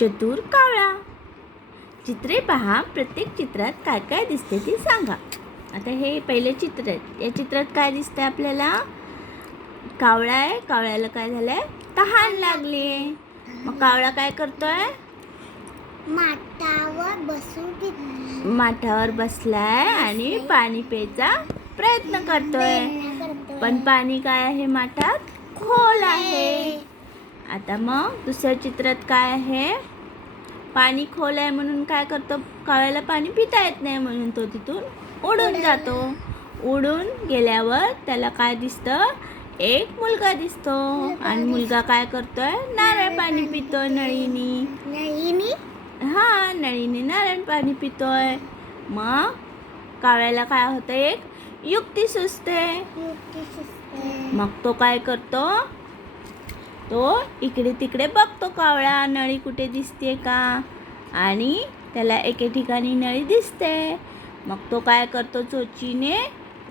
चतुर कावळा. चित्रे पहा. प्रत्येक चित्रात काय काय दिसते ते सांगा. आता हे पहिले चित्र आहे. या चित्रात काय दिसतंय आपल्याला? कावळा आहे. कावळ्याला काय झालंय? तहान लागली. मग कावळा काय करतोय? माठावर बसलाय आणि पाणी प्यायचा प्रयत्न करतोय. पण पाणी काय आहे माठात? खोल आहे. आता मग दुसऱ्या चित्रात काय आहे? पाणी खोल आहे म्हणून काय करतो? कावळ्याला पाणी पिता येत नाही म्हणून तो तिथून उडून जातो. उडून गेल्यावर त्याला काय दिसतं? एक मुलगा दिसतो. आणि मुलगा काय करतोय? नारळ पाणी पितोय नळीनी. हा, नळीने नारळ पाणी पितोय. मग कावळ्याला काय होतं? एक युक्ती सुचते. मग तो काय करतो? तो इकडे तिकडे बघतो कावळा, नळी कुठे दिसते का? आणि त्याला एके ठिकाणी नळी दिसते. मग तो काय करतो? चोचीने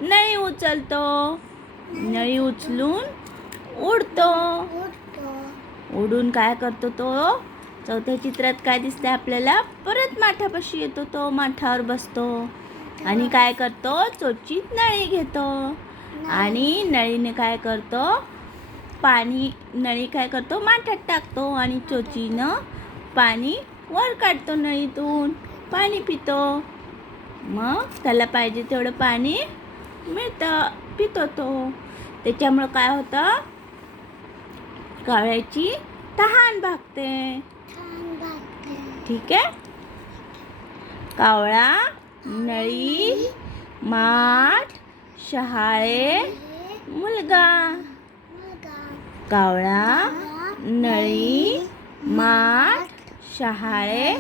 नळी उचलतो. नळी उचलून उडतो. उडून काय करतो तो? चौथ्या चित्रात काय दिसते आपल्याला? परत माठापाशी येतो. तो माठावर बसतो आणि काय करतो? चोचीत नळी घेतो आणि नळीने काय करतो? नळी काय करतो? माठात टाकतो आणि चोचीनं पाणी वर काढतो. नळीतून पाणी पितो. मग त्याला पाहिजे तेवढं पाणी मिळतं, पितो तो. त्याच्यामुळं काय होतं? कावळ्याची तहान भागते. ठीक आहे. कावळा, नळी, माठ, शहाळे, मुलगा. कावळा, नळी, माठ, शहाळे,